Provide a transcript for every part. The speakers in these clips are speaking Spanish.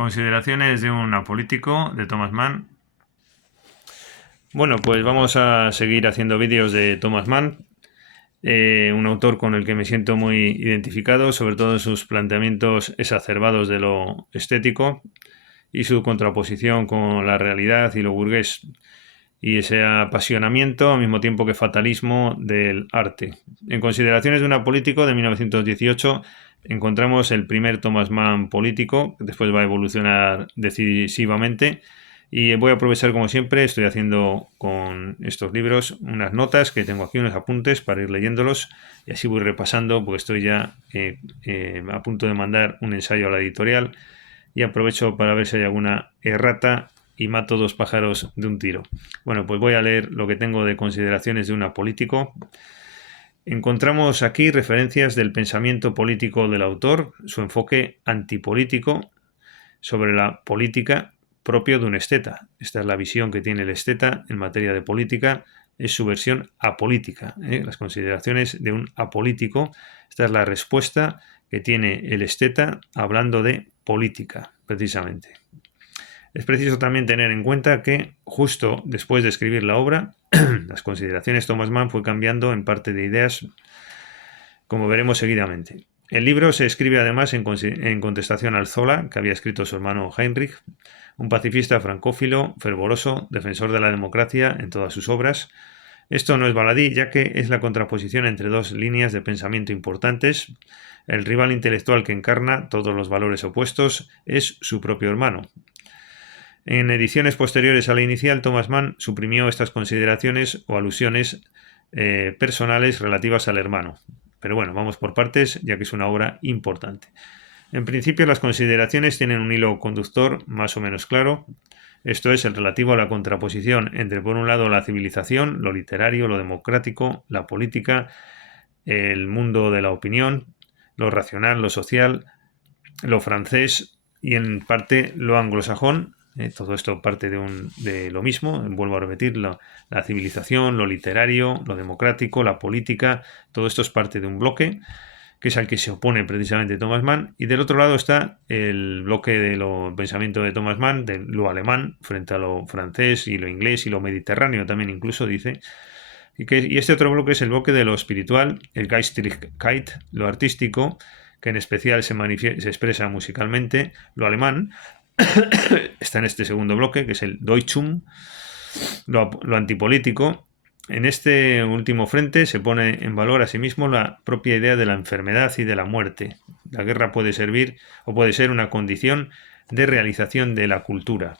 Consideraciones de un apolítico de Thomas Mann. Bueno, pues vamos a seguir haciendo vídeos de Thomas Mann, un autor con el que me siento muy identificado, sobre todo en sus planteamientos exacerbados de lo estético y su contraposición con la realidad y lo burgués, y ese apasionamiento al mismo tiempo que fatalismo del arte. En Consideraciones de un apolítico de 1918 encontramos el primer Thomas Mann político, que después va a evolucionar decisivamente, y voy a aprovechar como siempre, estoy haciendo con estos libros unas notas que tengo aquí, unos apuntes para ir leyéndolos, y así voy repasando porque estoy ya a punto de mandar un ensayo a la editorial y aprovecho para ver si hay alguna errata y mato dos pájaros de un tiro. Bueno, pues voy a leer lo que tengo de Consideraciones de un apolítico. Encontramos aquí referencias del pensamiento político del autor, su enfoque antipolítico sobre la política propio de un esteta. Esta es la visión que tiene el esteta en materia de política, es su versión apolítica. Las consideraciones de un apolítico, esta es la respuesta que tiene el esteta hablando de política, precisamente. Es preciso también tener en cuenta que justo después de escribir la obra, las consideraciones Thomas Mann fue cambiando en parte de ideas, como veremos seguidamente. El libro se escribe además en contestación al Zola, que había escrito su hermano Heinrich, un pacifista francófilo, fervoroso, defensor de la democracia en todas sus obras. Esto no es baladí, ya que es la contraposición entre dos líneas de pensamiento importantes. El rival intelectual que encarna todos los valores opuestos es su propio hermano. En ediciones posteriores a la inicial, Thomas Mann suprimió estas consideraciones o alusiones personales relativas al hermano. Pero bueno, vamos por partes, ya que es una obra importante. En principio, las consideraciones tienen un hilo conductor más o menos claro. Esto es el relativo a la contraposición entre, por un lado, la civilización, lo literario, lo democrático, la política, el mundo de la opinión, lo racional, lo social, lo francés y en parte lo anglosajón. Todo esto parte de lo mismo, vuelvo a repetir, la civilización, lo literario, lo democrático, la política, todo esto es parte de un bloque que es al que se opone precisamente Thomas Mann, y del otro lado está el bloque de lo pensamiento de Thomas Mann, de lo alemán frente a lo francés y lo inglés y lo mediterráneo también incluso dice, y este otro bloque es el bloque de lo espiritual, el Geistlichkeit, lo artístico, que en especial se expresa musicalmente, lo alemán, está en este segundo bloque, que es el Deutschum, lo antipolítico. En este último frente se pone en valor asimismo la propia idea de la enfermedad y de la muerte. La guerra puede servir o puede ser una condición de realización de la cultura.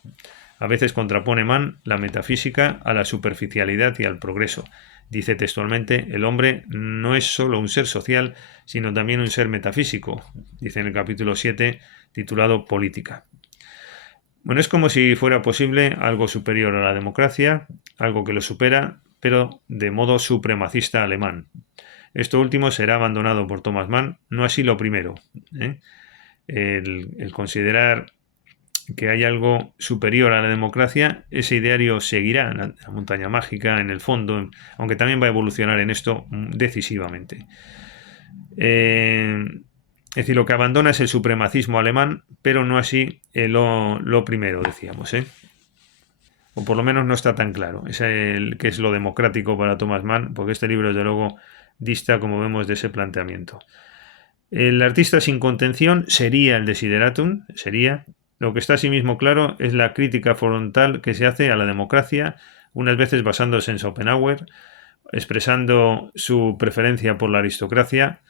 A veces contrapone Mann la metafísica a la superficialidad y al progreso. Dice textualmente, el hombre no es solo un ser social, sino también un ser metafísico. Dice en el capítulo 7, titulado Política. Bueno, es como si fuera posible algo superior a la democracia, algo que lo supera, pero de modo supremacista alemán. Esto último será abandonado por Thomas Mann, no así lo primero. El considerar que hay algo superior a la democracia, ese ideario seguirá en la montaña mágica, en el fondo, aunque también va a evolucionar en esto decisivamente. Es decir, lo que abandona es el supremacismo alemán, pero no así lo primero, decíamos, o por lo menos no está tan claro, qué es lo democrático para Thomas Mann, porque este libro, desde luego, dista, como vemos, de ese planteamiento. El artista sin contención sería el desideratum, sería. Lo que está asimismo claro es la crítica frontal que se hace a la democracia, unas veces basándose en Schopenhauer, expresando su preferencia por la aristocracia.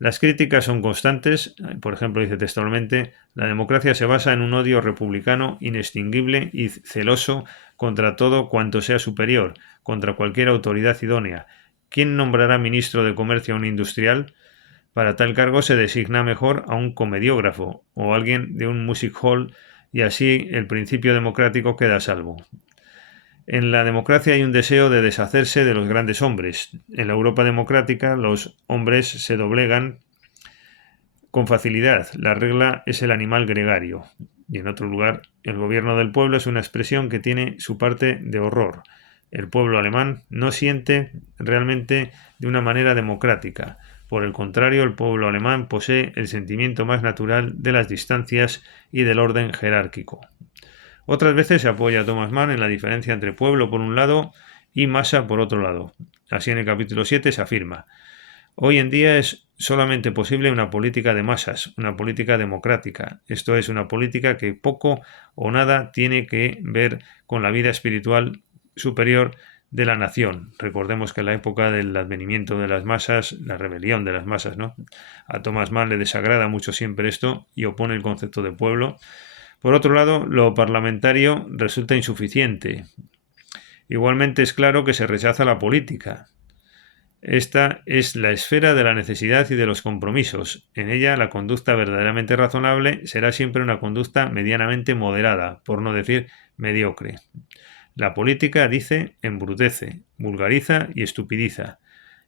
Las críticas son constantes, por ejemplo, dice textualmente, la democracia se basa en un odio republicano inextinguible y celoso contra todo cuanto sea superior, contra cualquier autoridad idónea. ¿Quién nombrará ministro de Comercio a un industrial? Para tal cargo se designa mejor a un comediógrafo o alguien de un music hall y así el principio democrático queda a salvo. En la democracia hay un deseo de deshacerse de los grandes hombres. En la Europa democrática los hombres se doblegan con facilidad. La regla es el animal gregario. Y en otro lugar, el gobierno del pueblo es una expresión que tiene su parte de horror. El pueblo alemán no siente realmente de una manera democrática. Por el contrario, el pueblo alemán posee el sentimiento más natural de las distancias y del orden jerárquico. Otras veces se apoya a Thomas Mann en la diferencia entre pueblo por un lado y masa por otro lado. Así en el capítulo 7 se afirma: hoy en día es solamente posible una política de masas, una política democrática. Esto es, una política que poco o nada tiene que ver con la vida espiritual superior de la nación. Recordemos que en la época del advenimiento de las masas, la rebelión de las masas, ¿no? A Thomas Mann le desagrada mucho siempre esto y opone el concepto de pueblo. Por otro lado, lo parlamentario resulta insuficiente. Igualmente es claro que se rechaza la política. Esta es la esfera de la necesidad y de los compromisos. En ella, la conducta verdaderamente razonable será siempre una conducta medianamente moderada, por no decir mediocre. La política, dice, embrutece, vulgariza y estupidiza.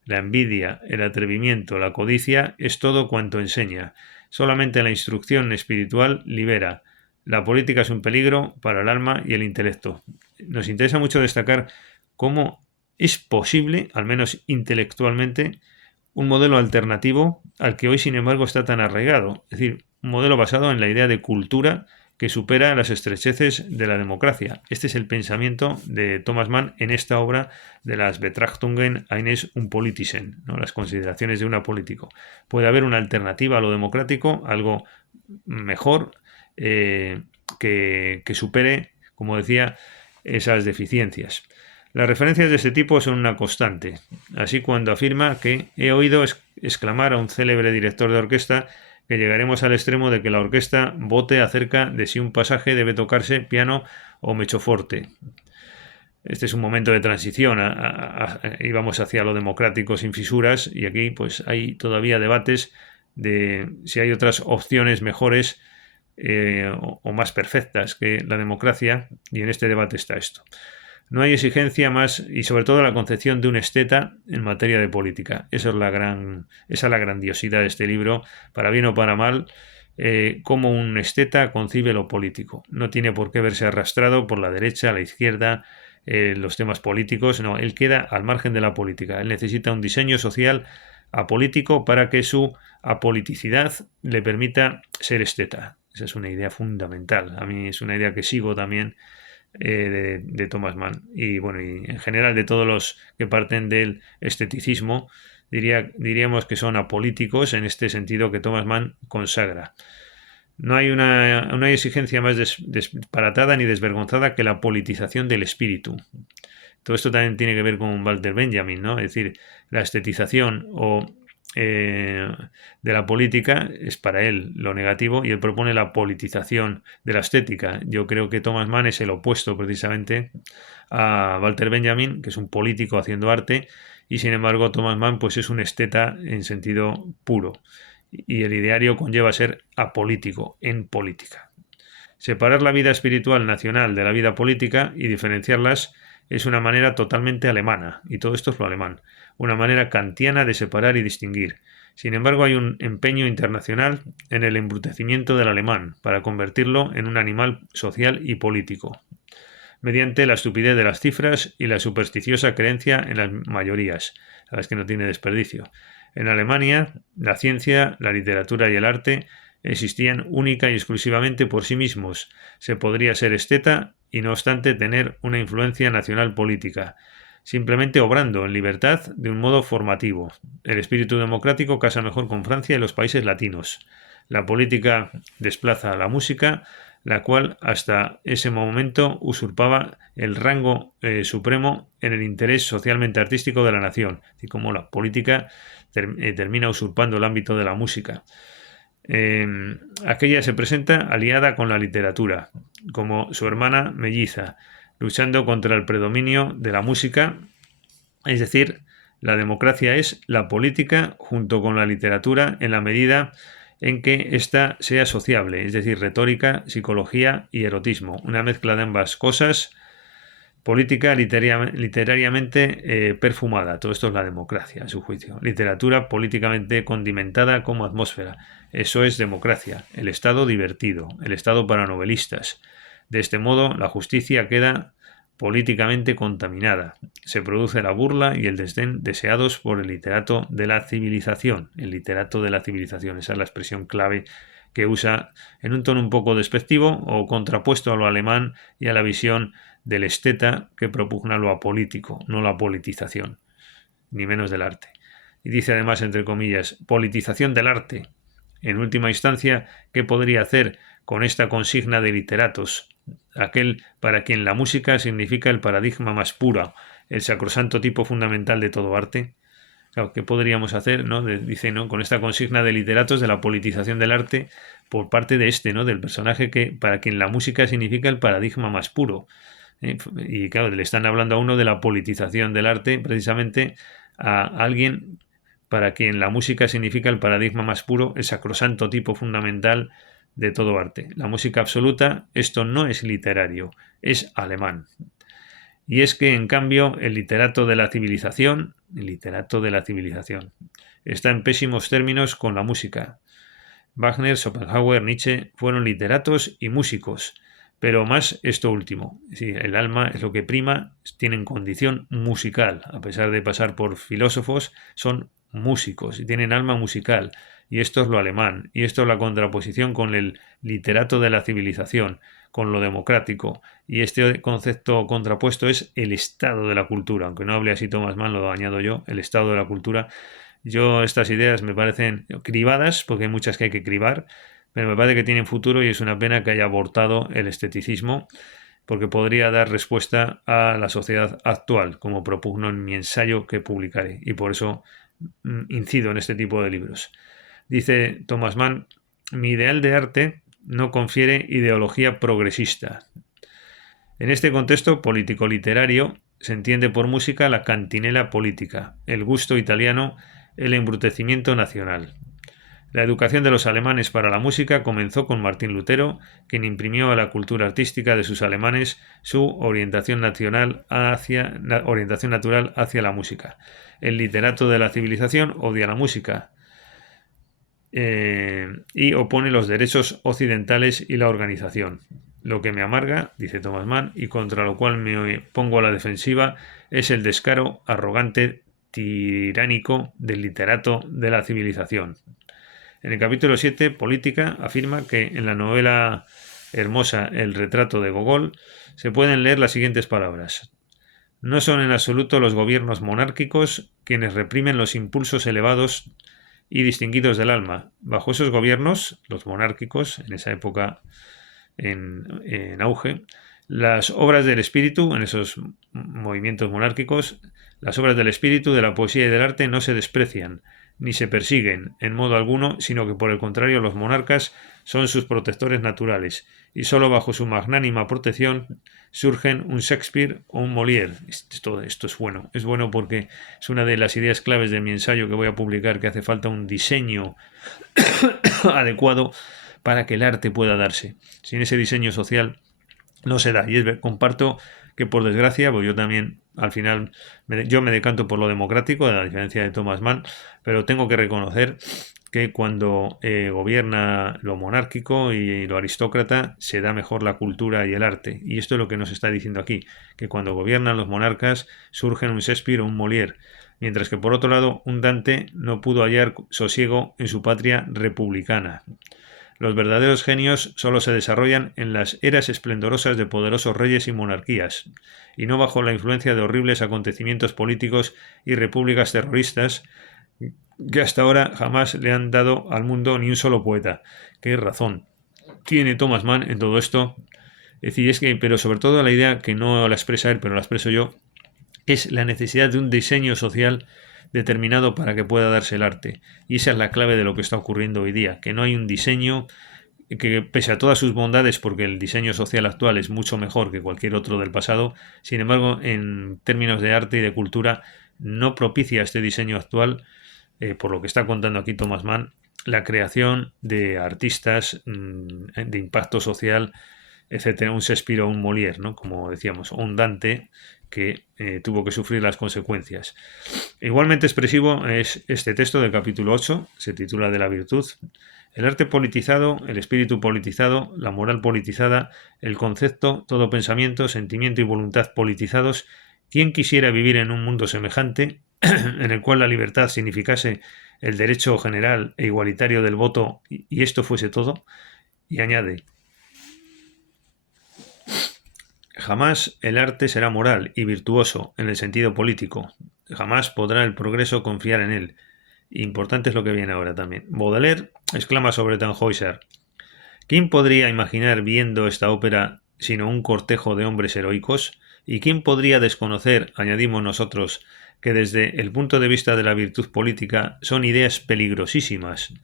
La envidia, el atrevimiento, la codicia es todo cuanto enseña. Solamente la instrucción espiritual libera. La política es un peligro para el alma y el intelecto. Nos interesa mucho destacar cómo es posible, al menos intelectualmente, un modelo alternativo al que hoy, sin embargo, está tan arraigado. Es decir, un modelo basado en la idea de cultura que supera las estrecheces de la democracia. Este es el pensamiento de Thomas Mann en esta obra de las Betrachtungen eines Unpolitischen, ¿no? Las consideraciones de un apolítico. Puede haber una alternativa a lo democrático, algo mejor, que supere, como decía, esas deficiencias. Las referencias de este tipo son una constante. Así, cuando afirma que he oído exclamar a un célebre director de orquesta que llegaremos al extremo de que la orquesta vote acerca de si un pasaje debe tocarse piano o mechoforte. Este es un momento de transición, íbamos hacia lo democrático sin fisuras, y aquí pues hay todavía debates de si hay otras opciones mejores o más perfectas que la democracia, y en este debate está esto. No hay exigencia más, y sobre todo la concepción de un esteta en materia de política. Esa es la grandiosidad de este libro, para bien o para mal, cómo un esteta concibe lo político. No tiene por qué verse arrastrado por la derecha, la izquierda, los temas políticos. No, él queda al margen de la política. Él necesita un diseño social apolítico para que su apoliticidad le permita ser esteta. Esa es una idea fundamental. A mí es una idea que sigo también de Thomas Mann, y bueno, y en general de todos los que parten del esteticismo, diríamos que son apolíticos en este sentido que Thomas Mann consagra. No hay exigencia más disparatada ni desvergonzada que la politización del espíritu. Todo esto también tiene que ver con Walter Benjamin, ¿no? Es decir, la estetización de la política es para él lo negativo, y él propone la politización de la estética. Yo creo que Thomas Mann es el opuesto precisamente a Walter Benjamin, que es un político haciendo arte, y sin embargo Thomas Mann pues es un esteta en sentido puro, y el ideario conlleva ser apolítico en política. Separar la vida espiritual nacional de la vida política y diferenciarlas es una manera totalmente alemana, y todo esto es lo alemán, una manera kantiana de separar y distinguir. Sin embargo, hay un empeño internacional en el embrutecimiento del alemán para convertirlo en un animal social y político, mediante la estupidez de las cifras y la supersticiosa creencia en las mayorías. La verdad es que no tiene desperdicio. En Alemania, la ciencia, la literatura y el arte existían única y exclusivamente por sí mismos. Se podría ser esteta y no obstante tener una influencia nacional política, simplemente obrando en libertad de un modo formativo. El espíritu democrático casa mejor con Francia y los países latinos. La política desplaza a la música, la cual hasta ese momento usurpaba el rango supremo en el interés socialmente artístico de la nación, y como la política termina usurpando el ámbito de la música. Aquella se presenta aliada con la literatura, como su hermana melliza, luchando contra el predominio de la música. Es decir, la democracia es la política junto con la literatura en la medida en que ésta sea sociable, es decir, retórica, psicología y erotismo, una mezcla de ambas cosas. Política literariamente perfumada. Todo esto es la democracia, a su juicio. Literatura políticamente condimentada como atmósfera. Eso es democracia. El Estado divertido. El Estado para novelistas. De este modo, la justicia queda políticamente contaminada. Se produce la burla y el desdén deseados por el literato de la civilización. El literato de la civilización, esa es la expresión clave que usa en un tono un poco despectivo o contrapuesto a lo alemán y a la visión del esteta que propugna lo apolítico, no la politización, ni menos del arte. Y dice además, entre comillas, politización del arte. En última instancia, ¿qué podría hacer con esta consigna de literatos? Aquel para quien la música significa el paradigma más puro, el sacrosanto tipo fundamental de todo arte. Claro, ¿qué podríamos hacer, ¿no? Dice, ¿no? Con esta consigna de literatos, de la politización del arte, por parte de ¿no? Del personaje que para quien la música significa el paradigma más puro. Y claro, le están hablando a uno de la politización del arte, precisamente a alguien para quien la música significa el paradigma más puro, el sacrosanto tipo fundamental de todo arte. La música absoluta, esto no es literario, es alemán. Y es que, en cambio, el literato de la civilización está en pésimos términos con la música. Wagner, Schopenhauer, Nietzsche fueron literatos y músicos, pero más esto último. Sí, el alma es lo que prima, tienen condición musical, a pesar de pasar por filósofos, son músicos y tienen alma musical. Y esto es lo alemán, y esto es la contraposición con el literato de la civilización, con lo democrático. Y este concepto contrapuesto es el estado de la cultura, aunque no hable así Thomas Mann, lo añado yo, el estado de la cultura. Yo estas ideas me parecen cribadas, porque hay muchas que hay que cribar, pero me parece que tienen futuro y es una pena que haya abortado el esteticismo, porque podría dar respuesta a la sociedad actual, como propugno en mi ensayo que publicaré, y por eso incido en este tipo de libros. Dice Thomas Mann, mi ideal de arte no confiere ideología progresista. En este contexto político-literario se entiende por música la cantinela política, el gusto italiano, el embrutecimiento nacional. La educación de los alemanes para la música comenzó con Martín Lutero, quien imprimió a la cultura artística de sus alemanes su orientación natural hacia la música. El literato de la civilización odia la música y opone los derechos occidentales y la organización. Lo que me amarga, dice Thomas Mann, y contra lo cual me pongo a la defensiva, es el descaro arrogante, tiránico del literato de la civilización. En el capítulo 7, Política, afirma que en la novela hermosa El retrato de Gogol se pueden leer las siguientes palabras. No son en absoluto los gobiernos monárquicos quienes reprimen los impulsos elevados y distinguidos del alma. Bajo esos gobiernos, los monárquicos, en esa época en auge, las obras del espíritu, en esos movimientos monárquicos, las obras del espíritu, de la poesía y del arte no se desprecian, ni se persiguen en modo alguno, sino que por el contrario los monarcas son sus protectores naturales, y sólo bajo su magnánima protección surgen un Shakespeare o un Molière. Esto es bueno porque es una de las ideas claves de mi ensayo que voy a publicar, que hace falta un diseño adecuado para que el arte pueda darse. Sin ese diseño social no se da. Y comparto que, por desgracia, pues yo también al final yo me decanto por lo democrático, a la diferencia de Thomas Mann, pero tengo que reconocer que cuando gobierna lo monárquico y lo aristócrata se da mejor la cultura y el arte. Y esto es lo que nos está diciendo aquí, que cuando gobiernan los monarcas surgen un Shakespeare o un Molière, mientras que por otro lado un Dante no pudo hallar sosiego en su patria republicana. Los verdaderos genios solo se desarrollan en las eras esplendorosas de poderosos reyes y monarquías, y no bajo la influencia de horribles acontecimientos políticos y repúblicas terroristas que hasta ahora jamás le han dado al mundo ni un solo poeta. Qué razón tiene Thomas Mann en todo esto. Es decir, pero sobre todo la idea que no la expresa él, pero la expreso yo, es la necesidad de un diseño social determinado para que pueda darse el arte. Y esa es la clave de lo que está ocurriendo hoy día, que no hay un diseño que, pese a todas sus bondades, porque el diseño social actual es mucho mejor que cualquier otro del pasado, sin embargo, en términos de arte y de cultura, no propicia este diseño actual, por lo que está contando aquí Thomas Mann, la creación de artistas de impacto social etcétera, un Shakespeare o un Molière, ¿no? Como decíamos, o un Dante que tuvo que sufrir las consecuencias. Igualmente expresivo es este texto del capítulo 8, se titula De la virtud. El arte politizado, el espíritu politizado, la moral politizada, el concepto, todo pensamiento, sentimiento y voluntad politizados. ¿Quién quisiera vivir en un mundo semejante, en el cual la libertad significase el derecho general e igualitario del voto y esto fuese todo? Y añade, jamás el arte será moral y virtuoso en el sentido político. Jamás podrá el progreso confiar en él. Importante es lo que viene ahora también. Baudelaire exclama sobre Tannhäuser: ¿quién podría imaginar viendo esta ópera sino un cortejo de hombres heroicos? ¿Y quién podría desconocer, añadimos nosotros, que desde el punto de vista de la virtud política son ideas peligrosísimas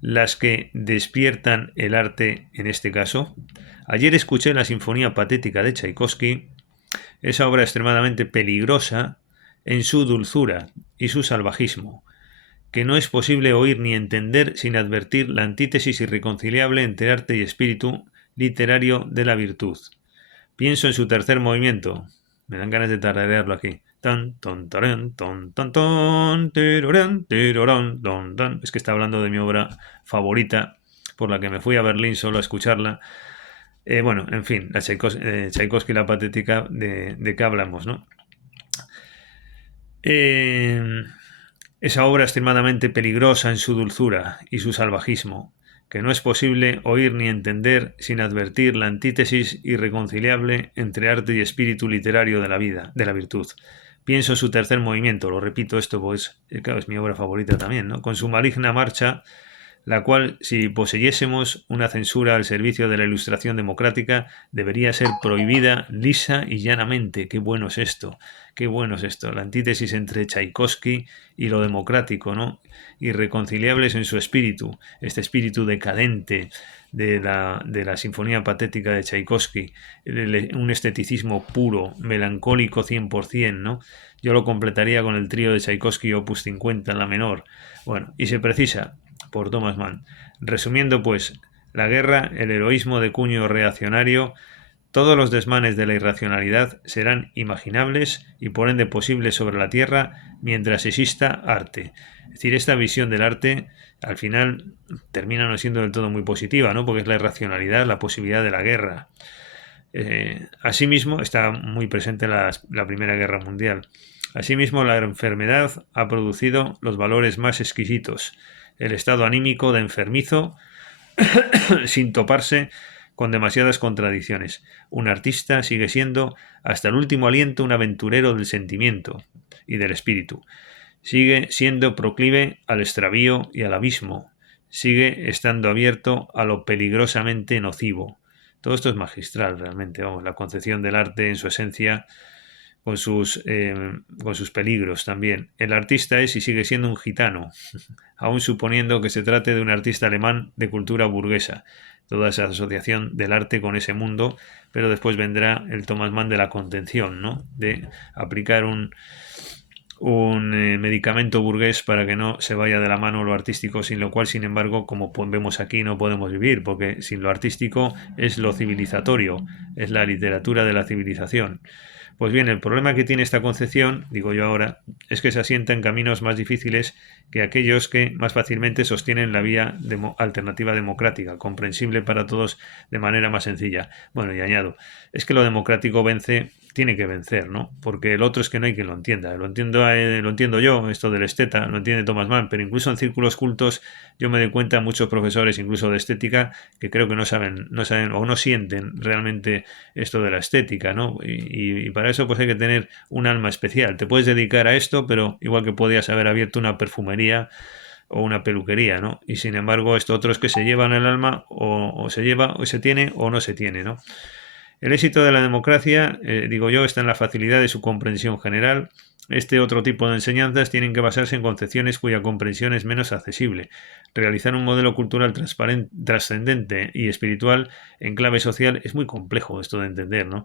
las que despiertan el arte en este caso? Ayer escuché la Sinfonía Patética de Tchaikovsky, esa obra extremadamente peligrosa en su dulzura y su salvajismo, que no es posible oír ni entender sin advertir la antítesis irreconciliable entre arte y espíritu literario de la virtud. Pienso en su tercer movimiento. Me dan ganas de tararearlo aquí. Tan, ton, tarán, ton, ton, ton, tirorán, tirorán, ton, ton. Es que está hablando de mi obra favorita, por la que me fui a Berlín solo a escucharla. Bueno, en fin, la Tchaikovsky, la patética de que hablamos, ¿no? Esa obra extremadamente peligrosa en su dulzura y su salvajismo, que no es posible oír ni entender sin advertir la antítesis irreconciliable entre arte y espíritu literario de la vida, de la virtud. Pienso en su tercer movimiento, lo repito esto, pues claro, es mi obra favorita también, ¿no? Con su maligna marcha, la cual, si poseyésemos una censura al servicio de la ilustración democrática, debería ser prohibida lisa y llanamente. Qué bueno es esto, qué bueno es esto. La antítesis entre Tchaikovsky y lo democrático, ¿no? Irreconciliables en su espíritu, este espíritu decadente de la Sinfonía Patética de Tchaikovsky, un esteticismo puro, melancólico 100%, ¿no? Yo lo completaría con el trío de Tchaikovsky Opus 50 en la menor. Bueno, y se precisa por Thomas Mann. Resumiendo, pues, la guerra, el heroísmo de cuño reaccionario, todos los desmanes de la irracionalidad serán imaginables y por ende posibles sobre la tierra mientras exista arte. Es decir, esta visión del arte al final termina no siendo del todo muy positiva, ¿no? Porque es la irracionalidad, la posibilidad de la guerra. Asimismo, está muy presente la Primera Guerra Mundial. Asimismo, la enfermedad ha producido los valores más exquisitos, el estado anímico de enfermizo sin toparse con demasiadas contradicciones. Un artista sigue siendo hasta el último aliento un aventurero del sentimiento y del espíritu. Sigue siendo proclive al extravío y al abismo. Sigue estando abierto a lo peligrosamente nocivo. Todo esto es magistral realmente, vamos, la concepción del arte en su esencia con sus peligros también. El artista es y sigue siendo un gitano, aun suponiendo que se trate de un artista alemán de cultura burguesa. Toda esa asociación del arte con ese mundo, pero después vendrá el Thomas Mann de la contención, ¿no? De aplicar un medicamento burgués para que no se vaya de la mano lo artístico, sin lo cual, sin embargo, como vemos aquí, no podemos vivir, porque sin lo artístico es lo civilizatorio, es la literatura de la civilización. Pues bien, el problema que tiene esta concepción, digo yo ahora, es que se asienta en caminos más difíciles que aquellos que más fácilmente sostienen la vía alternativa democrática, comprensible para todos de manera más sencilla. Bueno, y añado, es que lo democrático tiene que vencer, ¿no? Porque el otro es que no hay quien lo entienda. Lo entiendo yo, esto del esteta, lo entiende Thomas Mann, pero incluso en círculos cultos yo me doy cuenta, muchos profesores, incluso de estética, que creo que no saben o no sienten realmente esto de la estética, ¿no? Y para eso pues hay que tener un alma especial. Te puedes dedicar a esto, pero igual que podías haber abierto una perfumería o una peluquería, ¿no? Y sin embargo, esto otro es que se llevan el alma o se lleva o se tiene o no se tiene, ¿no? El éxito de la democracia, digo yo, está en la facilidad de su comprensión general. Este otro tipo de enseñanzas tienen que basarse en concepciones cuya comprensión es menos accesible. Realizar un modelo cultural trascendente y espiritual en clave social es muy complejo esto de entender, ¿no?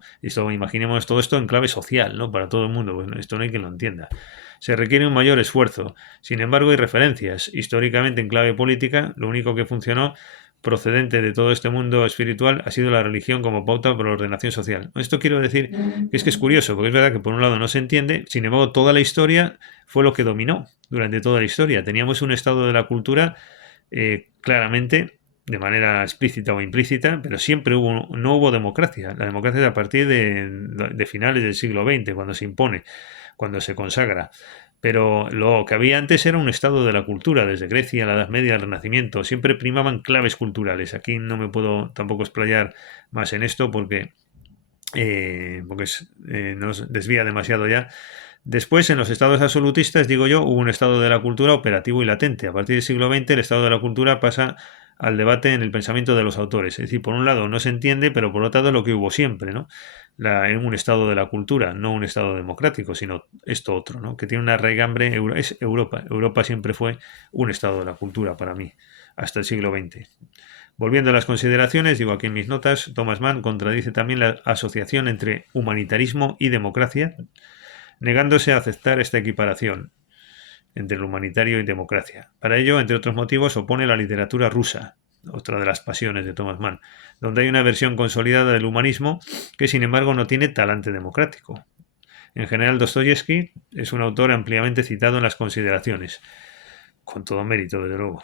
Imaginemos todo esto en clave social, ¿no? Para todo el mundo. Bueno, esto no hay quien lo entienda. Se requiere un mayor esfuerzo. Sin embargo, hay referencias. Históricamente, en clave política, lo único que funcionó procedente de todo este mundo espiritual ha sido la religión como pauta para la ordenación social. Esto quiero decir que es curioso, porque es verdad que por un lado no se entiende, sin embargo toda la historia fue lo que dominó durante toda la historia. Teníamos un estado de la cultura claramente, de manera explícita o implícita, pero siempre no hubo democracia. La democracia es a partir de finales del siglo XX, cuando se impone, cuando se consagra. Pero lo que había antes era un estado de la cultura, desde Grecia, la Edad Media, el Renacimiento. Siempre primaban claves culturales. Aquí no me puedo tampoco explayar más en esto porque nos desvía demasiado ya. Después, en los estados absolutistas, digo yo, hubo un estado de la cultura operativo y latente. A partir del siglo XX, el estado de la cultura pasa al debate en el pensamiento de los autores. Es decir, por un lado no se entiende, pero por otro lado lo que hubo siempre, ¿no? En un estado de la cultura, no un estado democrático, sino esto otro, ¿no? Que tiene una raigambre, es Europa. Europa siempre fue un estado de la cultura para mí, hasta el siglo XX. Volviendo a las consideraciones, digo aquí en mis notas, Thomas Mann contradice también la asociación entre humanitarismo y democracia, negándose a aceptar esta equiparación entre el humanitario y democracia. Para ello, entre otros motivos, opone la literatura rusa, otra de las pasiones de Thomas Mann, donde hay una versión consolidada del humanismo que, sin embargo, no tiene talante democrático. En general, Dostoyevsky es un autor ampliamente citado en las consideraciones, con todo mérito, desde luego.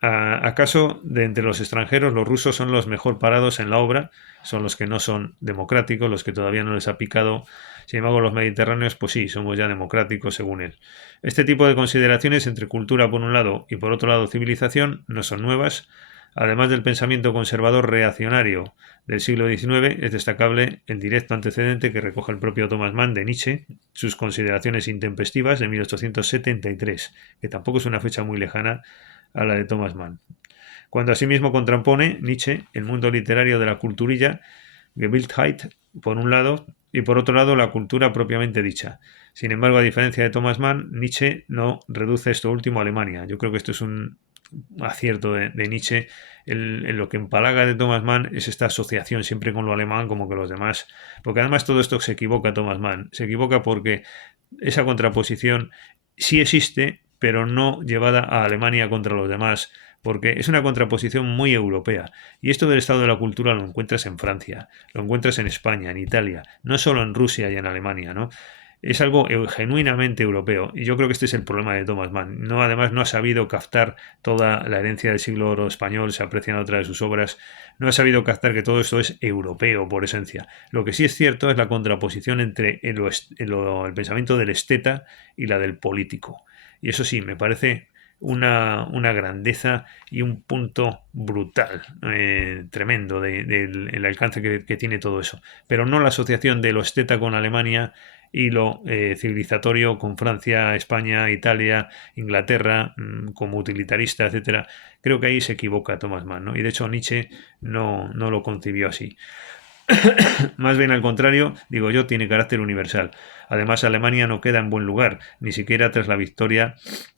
¿Acaso de entre los extranjeros los rusos son los mejor parados en la obra? Son los que no son democráticos, los que todavía no les ha picado. Sin embargo, los mediterráneos, pues sí, somos ya democráticos según él. Este tipo de consideraciones entre cultura por un lado y por otro lado civilización no son nuevas. Además del pensamiento conservador reaccionario del siglo XIX, es destacable el directo antecedente que recoge el propio Thomas Mann de Nietzsche, sus consideraciones intempestivas de 1873, que tampoco es una fecha muy lejana a la de Thomas Mann. Cuando asimismo contrapone Nietzsche el mundo literario de la culturilla, Gewildheit, por un lado, y por otro lado la cultura propiamente dicha. Sin embargo, a diferencia de Thomas Mann, Nietzsche no reduce esto último a Alemania. Yo creo que esto es un acierto de Nietzsche. En lo que empalaga de Thomas Mann es esta asociación siempre con lo alemán como que los demás. Porque además todo esto se equivoca Thomas Mann. Se equivoca porque esa contraposición sí existe, pero no llevada a Alemania contra los demás, porque es una contraposición muy europea. Y esto del estado de la cultura lo encuentras en Francia, lo encuentras en España, en Italia, no solo en Rusia y en Alemania, ¿no? Es algo genuinamente europeo, y yo creo que este es el problema de Thomas Mann. Además no ha sabido captar toda la herencia del siglo oro español, se aprecia en otra de sus obras, no ha sabido captar que todo esto es europeo por esencia. Lo que sí es cierto es la contraposición entre el pensamiento del esteta y la del político. Y eso sí, me parece una grandeza y un punto brutal, tremendo del alcance que tiene todo eso. Pero no la asociación de lo esteta con Alemania y lo civilizatorio con Francia, España, Italia, Inglaterra, como utilitarista, etcétera. Creo que ahí se equivoca Thomas Mann, ¿no? Y de hecho Nietzsche no lo concibió así. Más bien al contrario, digo yo, tiene carácter universal. Además, Alemania no queda en buen lugar, ni siquiera tras la victoria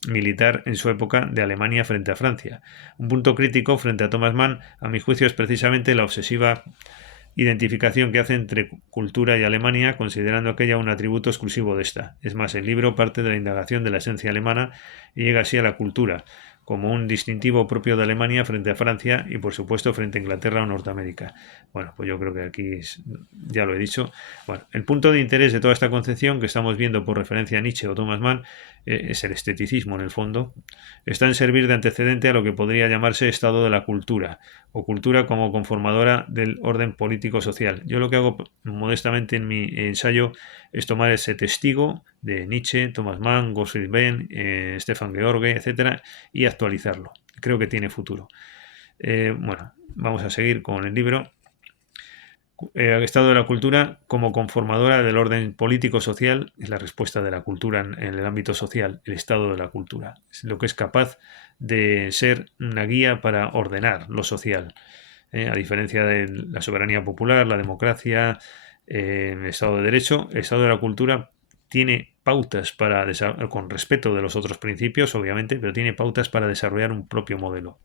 militar en su época de Alemania frente a Francia. Un punto crítico frente a Thomas Mann, a mi juicio, es precisamente la obsesiva identificación que hace entre cultura y Alemania, considerando aquella un atributo exclusivo de esta. Es más, el libro parte de la indagación de la esencia alemana y llega así a la cultura, como un distintivo propio de Alemania frente a Francia y por supuesto frente a Inglaterra o Norteamérica. Bueno, pues yo creo que aquí ya lo he dicho. Bueno, el punto de interés de toda esta concepción que estamos viendo por referencia a Nietzsche o Thomas Mann es el esteticismo en el fondo. Está en servir de antecedente a lo que podría llamarse estado de la cultura o cultura como conformadora del orden político-social. Yo lo que hago modestamente en mi ensayo es tomar ese testigo de Nietzsche, Thomas Mann, Gottfried Benn, Stefan George, etcétera, y actualizarlo. Creo que tiene futuro. Bueno, vamos a seguir con el libro. El estado de la cultura como conformadora del orden político-social es la respuesta de la cultura en el ámbito social, el estado de la cultura. Es lo que es capaz de ser una guía para ordenar lo social. A diferencia de la soberanía popular, la democracia, el Estado de Derecho, el estado de la cultura tiene pautas con respeto de los otros principios, obviamente, pero tiene pautas para desarrollar un propio modelo.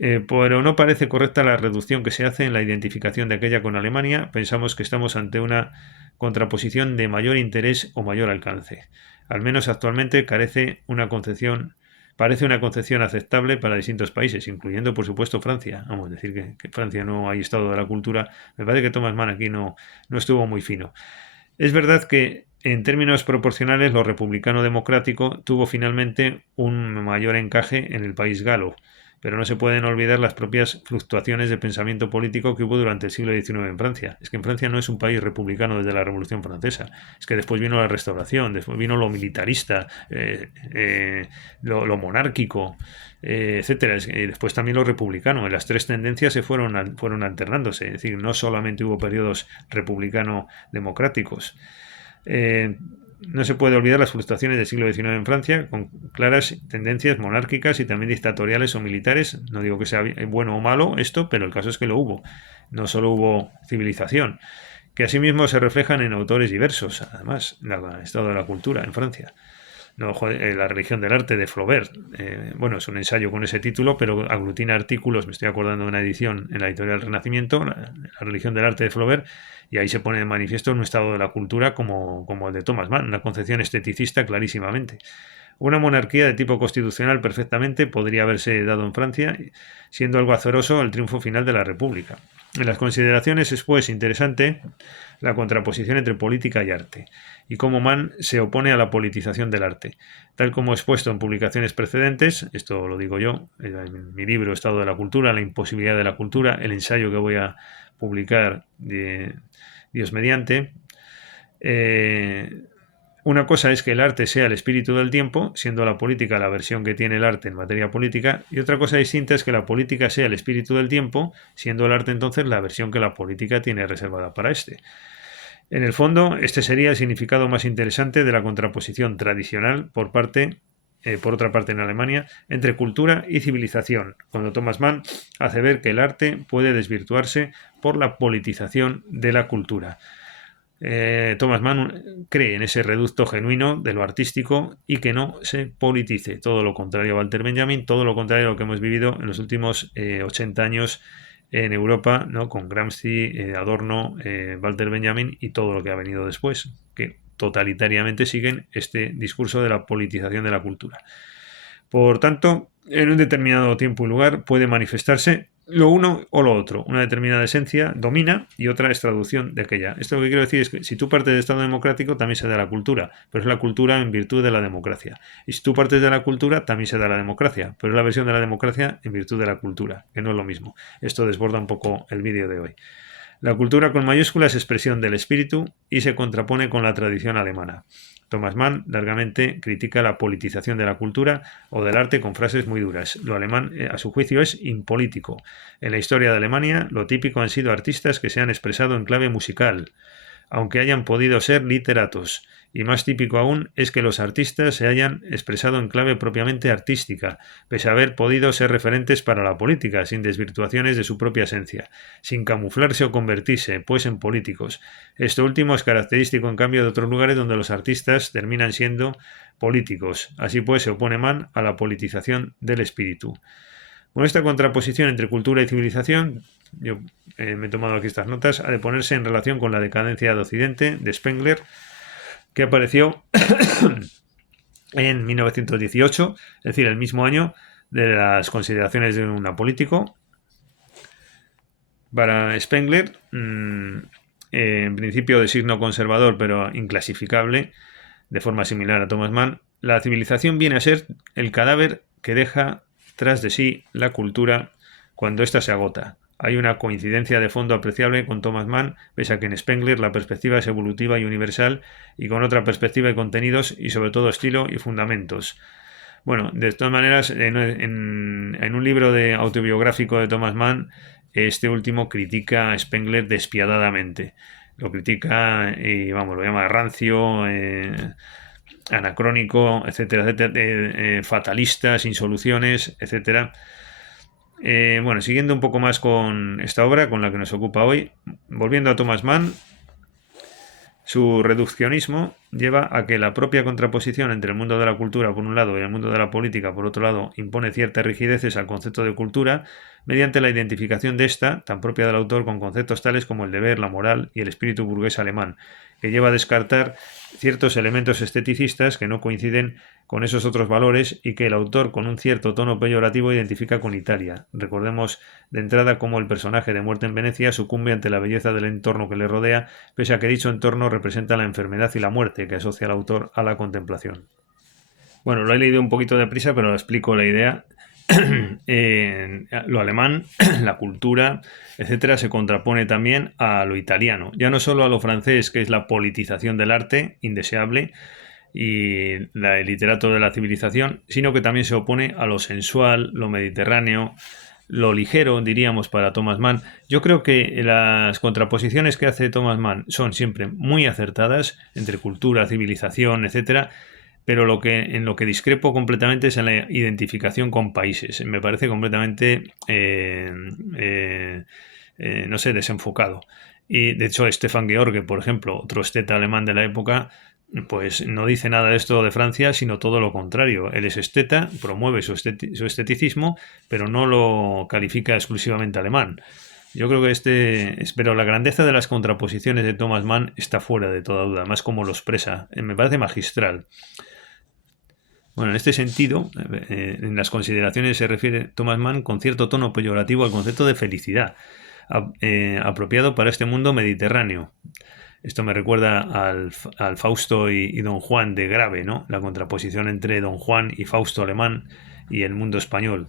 Pero no parece correcta la reducción que se hace en la identificación de aquella con Alemania. Pensamos que estamos ante una contraposición de mayor interés o mayor alcance. Al menos actualmente carece una concepción parece una concepción aceptable para distintos países, incluyendo, por supuesto, Francia. Vamos a decir que Francia no hay estado de la cultura. Me parece que Thomas Mann aquí no estuvo muy fino. Es verdad que en términos proporcionales lo republicano-democrático tuvo finalmente un mayor encaje en el país galo, pero no se pueden olvidar las propias fluctuaciones de pensamiento político que hubo durante el siglo XIX en Francia. Es que en Francia no es un país republicano desde la Revolución Francesa, es que después vino la Restauración, después vino lo militarista, lo monárquico, etcétera. Y después también lo republicano. Las tres tendencias se fueron alternándose, es decir, no solamente hubo periodos republicano-democráticos. No se puede olvidar las fluctuaciones del siglo XIX en Francia, con claras tendencias monárquicas y también dictatoriales o militares. No digo que sea bueno o malo esto, pero el caso es que lo hubo. No solo hubo civilización, que asimismo se reflejan en autores diversos, además, el estado de la cultura en Francia. No, la religión del arte de Flaubert. Bueno, es un ensayo con ese título, pero aglutina artículos. Me estoy acordando de una edición en la editorial Renacimiento, la religión del arte de Flaubert, y ahí se pone de manifiesto un estado de la cultura como el de Thomas Mann, una concepción esteticista clarísimamente. Una monarquía de tipo constitucional perfectamente podría haberse dado en Francia, siendo algo azaroso el triunfo final de la República. En las consideraciones es pues interesante la contraposición entre política y arte, y cómo Mann se opone a la politización del arte. Tal como expuesto en publicaciones precedentes, esto lo digo yo, en mi libro Estado de la Cultura, la imposibilidad de la cultura, el ensayo que voy a publicar de Dios mediante, una cosa es que el arte sea el espíritu del tiempo, siendo la política la versión que tiene el arte en materia política, y otra cosa distinta es que la política sea el espíritu del tiempo, siendo el arte entonces la versión que la política tiene reservada para este. En el fondo, este sería el significado más interesante de la contraposición tradicional por otra parte en Alemania, entre cultura y civilización, cuando Thomas Mann hace ver que el arte puede desvirtuarse por la politización de la cultura. Thomas Mann cree en ese reducto genuino de lo artístico y que no se politice, todo lo contrario a Walter Benjamin, todo lo contrario a lo que hemos vivido en los últimos 80 años en Europa, ¿no? Con Gramsci, Adorno, Walter Benjamin y todo lo que ha venido después, que totalitariamente siguen este discurso de la politización de la cultura. Por tanto, en un determinado tiempo y lugar puede manifestarse lo uno o lo otro. Una determinada esencia domina y otra es traducción de aquella. Esto lo que quiero decir es que si tú partes del Estado democrático también se da la cultura, pero es la cultura en virtud de la democracia. Y si tú partes de la cultura también se da la democracia, pero es la versión de la democracia en virtud de la cultura, que no es lo mismo. Esto desborda un poco el vídeo de hoy. La cultura con mayúscula es expresión del espíritu y se contrapone con la tradición alemana. Thomas Mann largamente critica la politización de la cultura o del arte con frases muy duras. Lo alemán, a su juicio, es impolítico. En la historia de Alemania, lo típico han sido artistas que se han expresado en clave musical, aunque hayan podido ser literatos. Y más típico aún es que los artistas se hayan expresado en clave propiamente artística, pese a haber podido ser referentes para la política, sin desvirtuaciones de su propia esencia, sin camuflarse o convertirse, pues, en políticos. Esto último es característico, en cambio, de otros lugares donde los artistas terminan siendo políticos. Así pues, se opone Mann a la politización del espíritu. Con esta contraposición entre cultura y civilización, yo me he tomado aquí estas notas, ha de ponerse en relación con la decadencia de Occidente, de Spengler, que apareció en 1918, es decir, el mismo año de las consideraciones de un apolítico. Para Spengler, en principio de signo conservador, pero inclasificable, de forma similar a Thomas Mann, la civilización viene a ser el cadáver que deja tras de sí la cultura cuando ésta se agota. Hay una coincidencia de fondo apreciable con Thomas Mann, pese a que en Spengler la perspectiva es evolutiva y universal, y con otra perspectiva de contenidos y sobre todo estilo y fundamentos. Bueno, de todas maneras, en un libro autobiográfico de Thomas Mann, este último critica a Spengler despiadadamente. Lo critica y, vamos, lo llama rancio, anacrónico, etcétera, etcétera, fatalista, sin soluciones, etcétera. Bueno, siguiendo un poco más con esta obra, con la que nos ocupa hoy, volviendo a Thomas Mann, su reduccionismo lleva a que la propia contraposición entre el mundo de la cultura por un lado y el mundo de la política por otro lado impone ciertas rigideces al concepto de cultura mediante la identificación de esta, tan propia del autor, con conceptos tales como el deber, la moral y el espíritu burgués alemán, que lleva a descartar ciertos elementos esteticistas que no coinciden con esos otros valores y que el autor, con un cierto tono peyorativo, identifica con Italia. Recordemos de entrada cómo el personaje de Muerte en Venecia sucumbe ante la belleza del entorno que le rodea, pese a que dicho entorno representa la enfermedad y la muerte que asocia el autor a la contemplación. Bueno, lo he leído un poquito deprisa, pero explico la idea. Lo alemán, la cultura, etcétera, se contrapone también a lo italiano, ya no solo a lo francés, que es la politización del arte, indeseable, y el literato de la civilización, sino que también se opone a lo sensual, lo mediterráneo, lo ligero, diríamos, para Thomas Mann. Yo creo que las contraposiciones que hace Thomas Mann son siempre muy acertadas entre cultura, civilización, etcétera, pero en lo que discrepo completamente es en la identificación con países. Me parece completamente, no sé, desenfocado. Y de hecho, Stefan George, por ejemplo, otro esteta alemán de la época, pues no dice nada de esto de Francia, sino todo lo contrario. Él es esteta, promueve su esteticismo, pero no lo califica exclusivamente alemán. Yo creo que pero la grandeza de las contraposiciones de Thomas Mann está fuera de toda duda, más como lo expresa. Me parece magistral. Bueno, en este sentido, en las consideraciones se refiere Thomas Mann con cierto tono peyorativo al concepto de felicidad, apropiado para este mundo mediterráneo. Esto me recuerda al Fausto y Don Juan de Grave, ¿no? La contraposición entre Don Juan y Fausto alemán y el mundo español.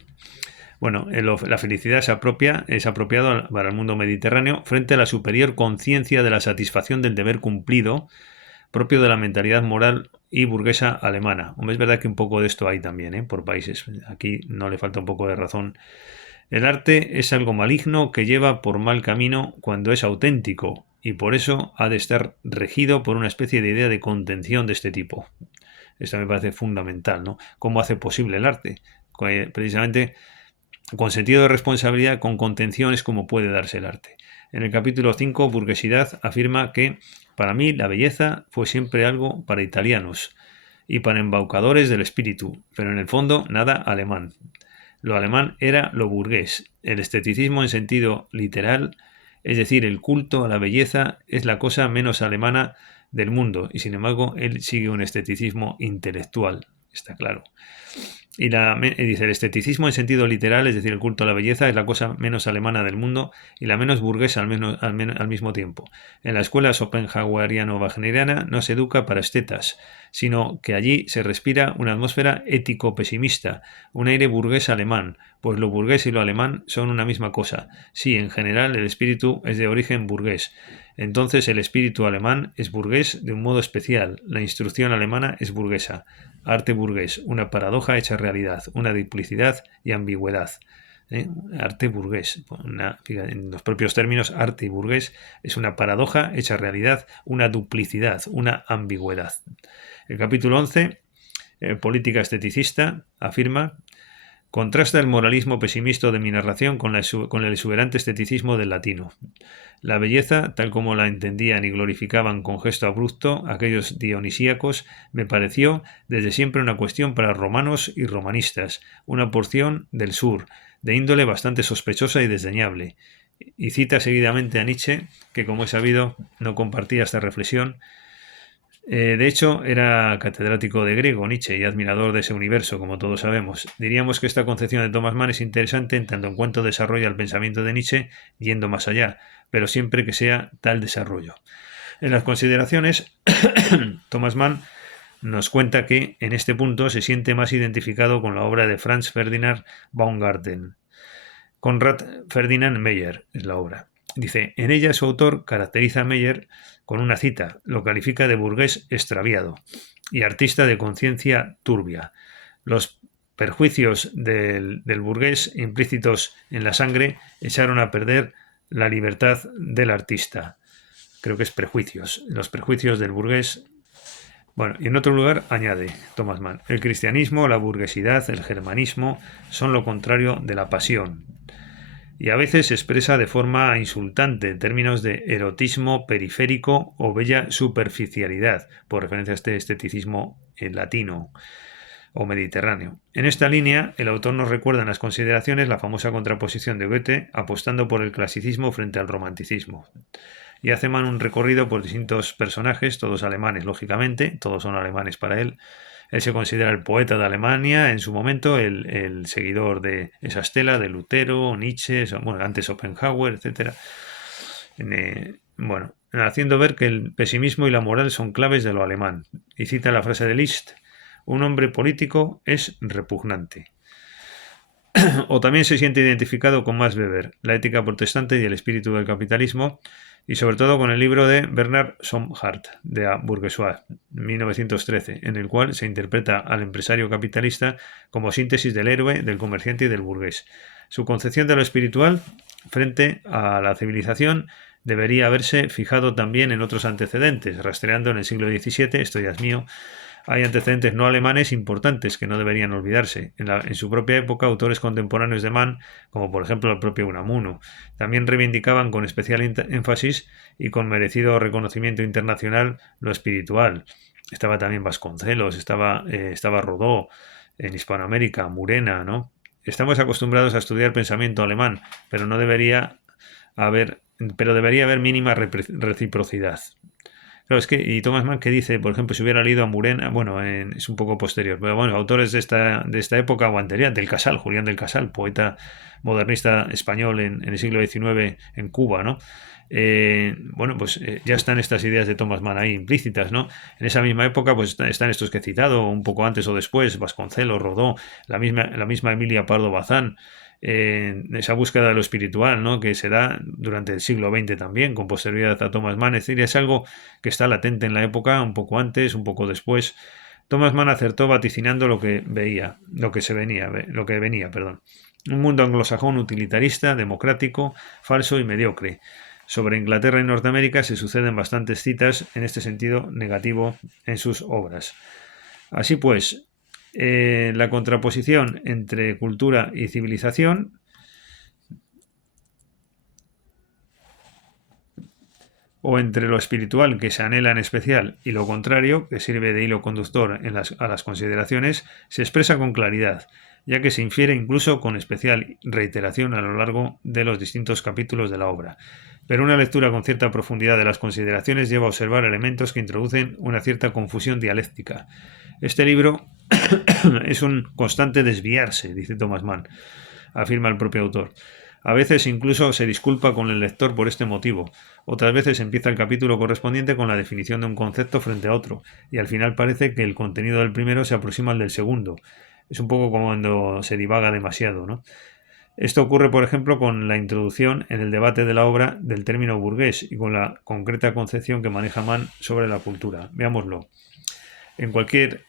Bueno, la felicidad es apropiado para el mundo mediterráneo frente a la superior conciencia de la satisfacción del deber cumplido, propio de la mentalidad moral y burguesa alemana. Hombre, es verdad que un poco de esto hay también, por países. Aquí no le falta un poco de razón. El arte es algo maligno que lleva por mal camino cuando es auténtico, y por eso ha de estar regido por una especie de idea de contención de este tipo. Esto me parece fundamental, ¿no? ¿Cómo hace posible el arte? Precisamente con sentido de responsabilidad, con contención es como puede darse el arte. En el capítulo 5, Burguesidad, afirma que para mí la belleza fue siempre algo para italianos y para embaucadores del espíritu, pero en el fondo nada alemán. Lo alemán era lo burgués. El esteticismo en sentido literal, es decir, el culto a la belleza, es la cosa menos alemana del mundo, y sin embargo él sigue un esteticismo intelectual, está claro. Y dice, el esteticismo en sentido literal, es decir, el culto a la belleza, es la cosa menos alemana del mundo y la menos burguesa al mismo tiempo. En la escuela schopenhaueriano-wagneriana no se educa para estetas, sino que allí se respira una atmósfera ético-pesimista, un aire burgués alemán, pues lo burgués y lo alemán son una misma cosa. Sí, en general el espíritu es de origen burgués. Entonces el espíritu alemán es burgués de un modo especial, la instrucción alemana es burguesa. Arte burgués, una paradoja hecha realidad, una duplicidad y ambigüedad. Arte burgués, en los propios términos, arte y burgués es una paradoja hecha realidad, una duplicidad, una ambigüedad. El capítulo 11, política esteticista, afirma: contrasta el moralismo pesimista de mi narración con el exuberante esteticismo del latino. La belleza, tal como la entendían y glorificaban con gesto abrupto aquellos dionisíacos, me pareció desde siempre una cuestión para romanos y romanistas, una porción del sur, de índole bastante sospechosa y desdeñable. Y cita seguidamente a Nietzsche, que como he sabido no compartía esta reflexión. De hecho, era catedrático de griego, Nietzsche, y admirador de ese universo, como todos sabemos. Diríamos que esta concepción de Thomas Mann es interesante en tanto en cuanto desarrolla el pensamiento de Nietzsche yendo más allá, pero siempre que sea tal desarrollo. En las consideraciones, Thomas Mann nos cuenta que en este punto se siente más identificado con la obra de Franz Ferdinand Baumgarten. Konrad Ferdinand Meyer es la obra. Dice, en ella su autor caracteriza a Meyer con una cita, lo califica de burgués extraviado y artista de conciencia turbia. Los perjuicios del burgués implícitos en la sangre echaron a perder la libertad del artista. Creo que es prejuicios. Los prejuicios del burgués. Bueno, y en otro lugar añade Thomas Mann, el cristianismo, la burguesidad, el germanismo son lo contrario de la pasión. y a veces se expresa de forma insultante en términos de erotismo periférico o bella superficialidad, por referencia a este esteticismo latino o mediterráneo. En esta línea, el autor nos recuerda en las consideraciones la famosa contraposición de Goethe apostando por el clasicismo frente al romanticismo. Y hace man un recorrido por distintos personajes, todos alemanes, lógicamente, todos son alemanes para él. Él se considera el poeta de Alemania en su momento, el seguidor de esa estela, de Lutero, Nietzsche, bueno, antes Schopenhauer, etc. Bueno, haciendo ver que el pesimismo y la moral son claves de lo alemán. Y cita la frase de Liszt: un hombre político es repugnante. O también se siente identificado con Max Weber, La ética protestante y el espíritu del capitalismo, y sobre todo con el libro de Bernard Sohnhardt, de A Bourgeois, 1913, en el cual se interpreta al empresario capitalista como síntesis del héroe, del comerciante y del burgués. Su concepción de lo espiritual frente a la civilización debería haberse fijado también en otros antecedentes, rastreando en el siglo XVII, esto ya es mío. Hay antecedentes no alemanes importantes que no deberían olvidarse. En su propia época, autores contemporáneos de Mann, como por ejemplo el propio Unamuno, también reivindicaban con especial énfasis y con merecido reconocimiento internacional lo espiritual. Estaba también Vasconcelos, estaba Rodó en Hispanoamérica, Murena, ¿no? Estamos acostumbrados a estudiar pensamiento alemán, pero debería haber mínima reciprocidad. Claro, es que, y Thomas Mann que dice, por ejemplo, si hubiera leído a Murena, bueno, es un poco posterior, pero bueno, autores de esta época o anterior, del Casal, Julián del Casal, poeta modernista español en el siglo XIX en Cuba, ¿no? Bueno, pues ya están estas ideas de Thomas Mann ahí implícitas, ¿no? En esa misma época, pues están estos que he citado, un poco antes o después, Vasconcelos, Rodó, la misma Emilia Pardo Bazán, esa búsqueda de lo espiritual, ¿no? Que se da durante el siglo XX también, con posterioridad a Thomas Mann. Es decir, es algo que está latente en la época, un poco antes, un poco después. Thomas Mann acertó vaticinando lo que venía. Un mundo anglosajón utilitarista, democrático, falso y mediocre. Sobre Inglaterra y Norteamérica se suceden bastantes citas en este sentido negativo en sus obras. Así pues, la contraposición entre cultura y civilización o entre lo espiritual que se anhela en especial y lo contrario, que sirve de hilo conductor a las consideraciones, se expresa con claridad, ya que se infiere incluso con especial reiteración a lo largo de los distintos capítulos de la obra. Pero una lectura con cierta profundidad de las consideraciones lleva a observar elementos que introducen una cierta confusión dialéctica. Este libro es un constante desviarse, dice Thomas Mann, afirma el propio autor. A veces incluso se disculpa con el lector por este motivo. Otras veces empieza el capítulo correspondiente con la definición de un concepto frente a otro, y al final parece que el contenido del primero se aproxima al del segundo. Es un poco como cuando se divaga demasiado, ¿no? Esto ocurre, por ejemplo, con la introducción en el debate de la obra del término burgués y con la concreta concepción que maneja Mann sobre la cultura. Veámoslo. En cualquier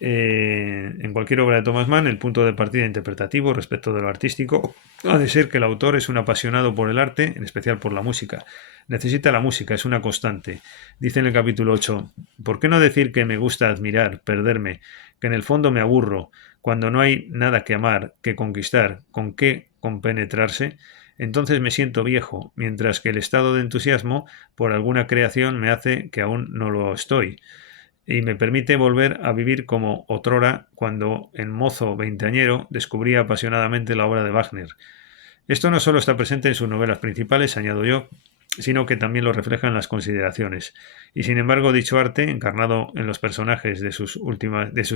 obra de Thomas Mann, el punto de partida interpretativo respecto de lo artístico ha de ser que el autor es un apasionado por el arte, en especial por la música. Necesita la música, es una constante. Dice en el capítulo 8, ¿por qué no decir que me gusta admirar, perderme, que en el fondo me aburro, cuando no hay nada que amar, que conquistar, con qué compenetrarse? Entonces me siento viejo, mientras que el estado de entusiasmo por alguna creación me hace que aún no lo estoy, y me permite volver a vivir como otrora cuando en mozo veinteañero descubría apasionadamente la obra de Wagner. Esto no solo está presente en sus novelas principales, añado yo, sino que también lo refleja en las consideraciones. Y sin embargo, dicho arte, encarnado en los personajes de sus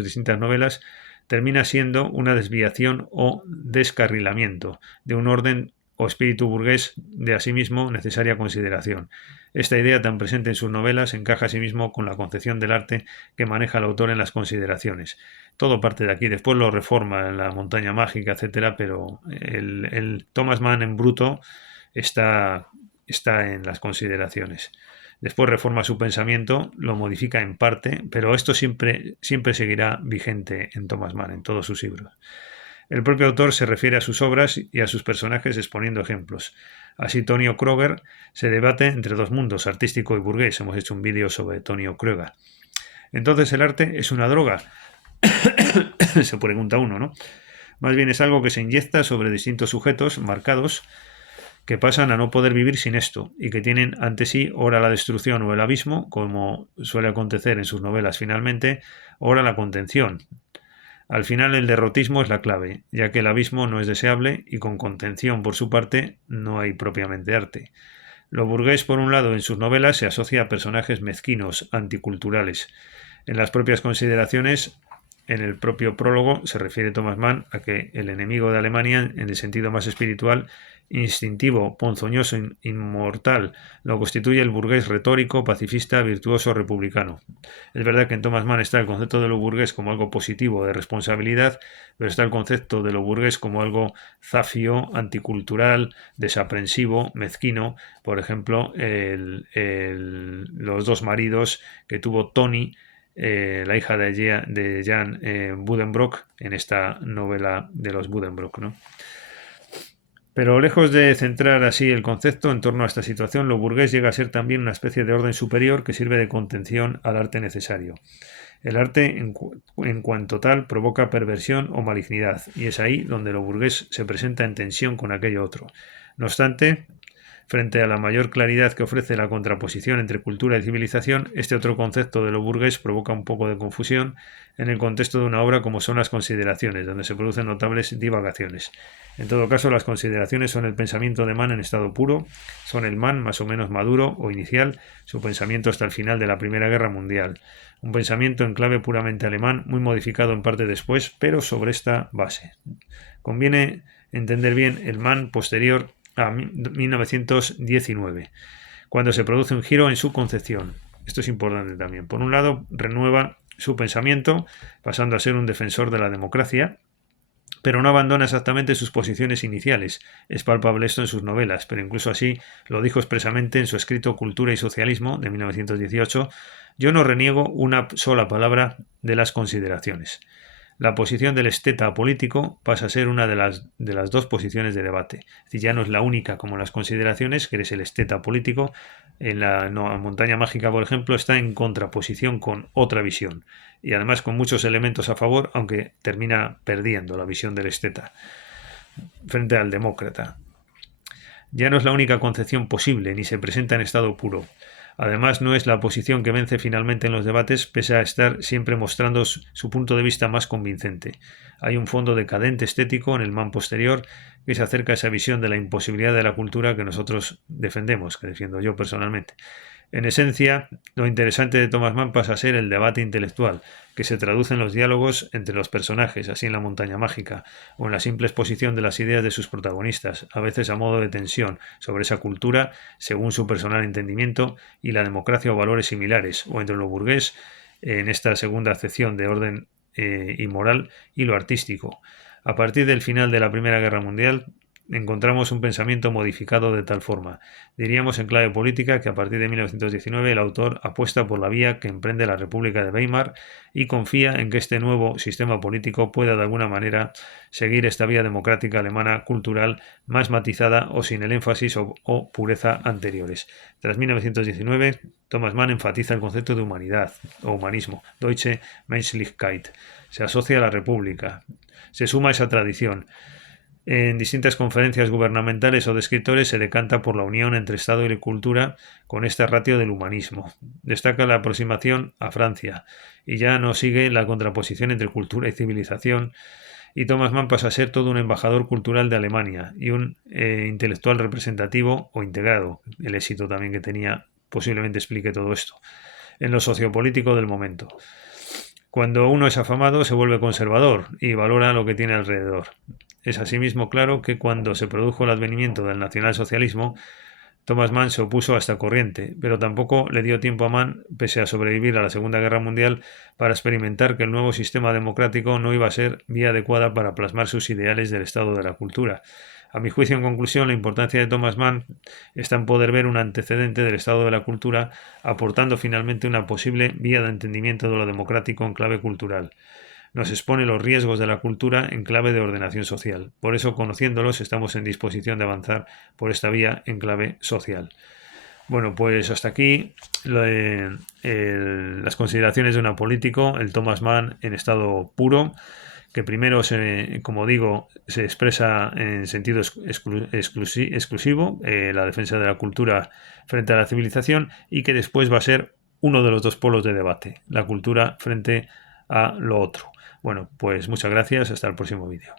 distintas novelas, termina siendo una desviación o descarrilamiento de un orden o espíritu burgués de asimismo necesaria consideración. Esta idea tan presente en sus novelas encaja asimismo con la concepción del arte que maneja el autor en las consideraciones. Todo parte de aquí, después lo reforma en La montaña mágica, etcétera, pero el Thomas Mann en bruto está en las consideraciones. Después reforma su pensamiento, lo modifica en parte, pero esto siempre seguirá vigente en Thomas Mann, en todos sus libros. El propio autor se refiere a sus obras y a sus personajes exponiendo ejemplos. Así Tonio Kröger se debate entre dos mundos, artístico y burgués. Hemos hecho un vídeo sobre Tonio Kröger. Entonces, ¿el arte es una droga? Se pregunta uno, ¿no? Más bien es algo que se inyecta sobre distintos sujetos marcados que pasan a no poder vivir sin esto y que tienen ante sí ora la destrucción o el abismo, como suele acontecer en sus novelas finalmente, ora la contención. Al final el derrotismo es la clave, ya que el abismo no es deseable y con contención por su parte no hay propiamente arte. Lo burgués, por un lado, en sus novelas se asocia a personajes mezquinos, anticulturales. En las propias consideraciones, en el propio prólogo, se refiere Thomas Mann a que el enemigo de Alemania, en el sentido más espiritual, instintivo, ponzoñoso, inmortal, lo constituye el burgués retórico, pacifista, virtuoso, republicano. Es verdad que en Thomas Mann está el concepto de lo burgués como algo positivo, de responsabilidad, pero está el concepto de lo burgués como algo zafio, anticultural, desaprensivo, mezquino. Por ejemplo, los dos maridos que tuvo Tony, la hija de Jan Buddenbrook, en esta novela de los Buddenbrook, ¿no? Pero lejos de centrar así el concepto en torno a esta situación, lo burgués llega a ser también una especie de orden superior que sirve de contención al arte necesario. El arte, en cuanto tal, provoca perversión o malignidad, y es ahí donde lo burgués se presenta en tensión con aquello otro. No obstante, frente a la mayor claridad que ofrece la contraposición entre cultura y civilización, este otro concepto de lo burgués provoca un poco de confusión en el contexto de una obra como son las consideraciones, donde se producen notables divagaciones. En todo caso, las consideraciones son el pensamiento de Mann en estado puro, son el Mann más o menos maduro o inicial, su pensamiento hasta el final de la Primera Guerra Mundial. Un pensamiento en clave puramente alemán, muy modificado en parte después, pero sobre esta base. Conviene entender bien el Mann posterior a 1919, cuando se produce un giro en su concepción. Esto es importante también. Por un lado, renueva su pensamiento, pasando a ser un defensor de la democracia, pero no abandona exactamente sus posiciones iniciales. Es palpable esto en sus novelas, pero incluso así lo dijo expresamente en su escrito Cultura y Socialismo de 1918: yo no reniego una sola palabra de las consideraciones. La posición del esteta político pasa a ser una de las dos posiciones de debate. Es decir, ya no es la única como las consideraciones, que eres el esteta político. En la Montaña Mágica, por ejemplo, está en contraposición con otra visión. Y además con muchos elementos a favor, aunque termina perdiendo la visión del esteta frente al demócrata. Ya no es la única concepción posible, ni se presenta en estado puro. Además, no es la oposición que vence finalmente en los debates, pese a estar siempre mostrando su punto de vista más convincente. Hay un fondo decadente estético en el Mann posterior que se acerca a esa visión de la imposibilidad de la cultura que nosotros defendemos, que defiendo yo personalmente. En esencia, lo interesante de Thomas Mann pasa a ser el debate intelectual, que se traduce en los diálogos entre los personajes, así en La Montaña Mágica, o en la simple exposición de las ideas de sus protagonistas, a veces a modo de tensión sobre esa cultura, según su personal entendimiento, y la democracia o valores similares, o entre lo burgués, en esta segunda acepción de orden y moral, y lo artístico. A partir del final de la Primera Guerra Mundial, encontramos un pensamiento modificado de tal forma. Diríamos en clave política que a partir de 1919 el autor apuesta por la vía que emprende la República de Weimar y confía en que este nuevo sistema político pueda de alguna manera seguir esta vía democrática alemana cultural más matizada o sin el énfasis o pureza anteriores. Tras 1919, Thomas Mann enfatiza el concepto de humanidad o humanismo, Deutsche Menschlichkeit. Se asocia a la República, se suma a esa tradición. En distintas conferencias gubernamentales o de escritores se decanta por la unión entre Estado y cultura con esta ratio del humanismo. Destaca la aproximación a Francia y ya no sigue la contraposición entre cultura y civilización, y Thomas Mann pasa a ser todo un embajador cultural de Alemania y un intelectual representativo o integrado. El éxito también que tenía posiblemente explique todo esto. En lo sociopolítico del momento. Cuando uno es afamado se vuelve conservador y valora lo que tiene alrededor. Es asimismo claro que cuando se produjo el advenimiento del nacionalsocialismo, Thomas Mann se opuso a esta corriente, pero tampoco le dio tiempo a Mann, pese a sobrevivir a la Segunda Guerra Mundial, para experimentar que el nuevo sistema democrático no iba a ser vía adecuada para plasmar sus ideales del estado de la cultura. A mi juicio, en conclusión, la importancia de Thomas Mann está en poder ver un antecedente del estado de la cultura, aportando finalmente una posible vía de entendimiento de lo democrático en clave cultural. Nos expone los riesgos de la cultura en clave de ordenación social. Por eso, conociéndolos, estamos en disposición de avanzar por esta vía en clave social. Bueno, pues hasta aquí las consideraciones de un apolítico, el Thomas Mann en estado puro, que primero, como digo, se expresa en sentido exclusivo, la defensa de la cultura frente a la civilización, y que después va a ser uno de los dos polos de debate, la cultura frente a lo otro. Bueno, pues muchas gracias, hasta el próximo vídeo.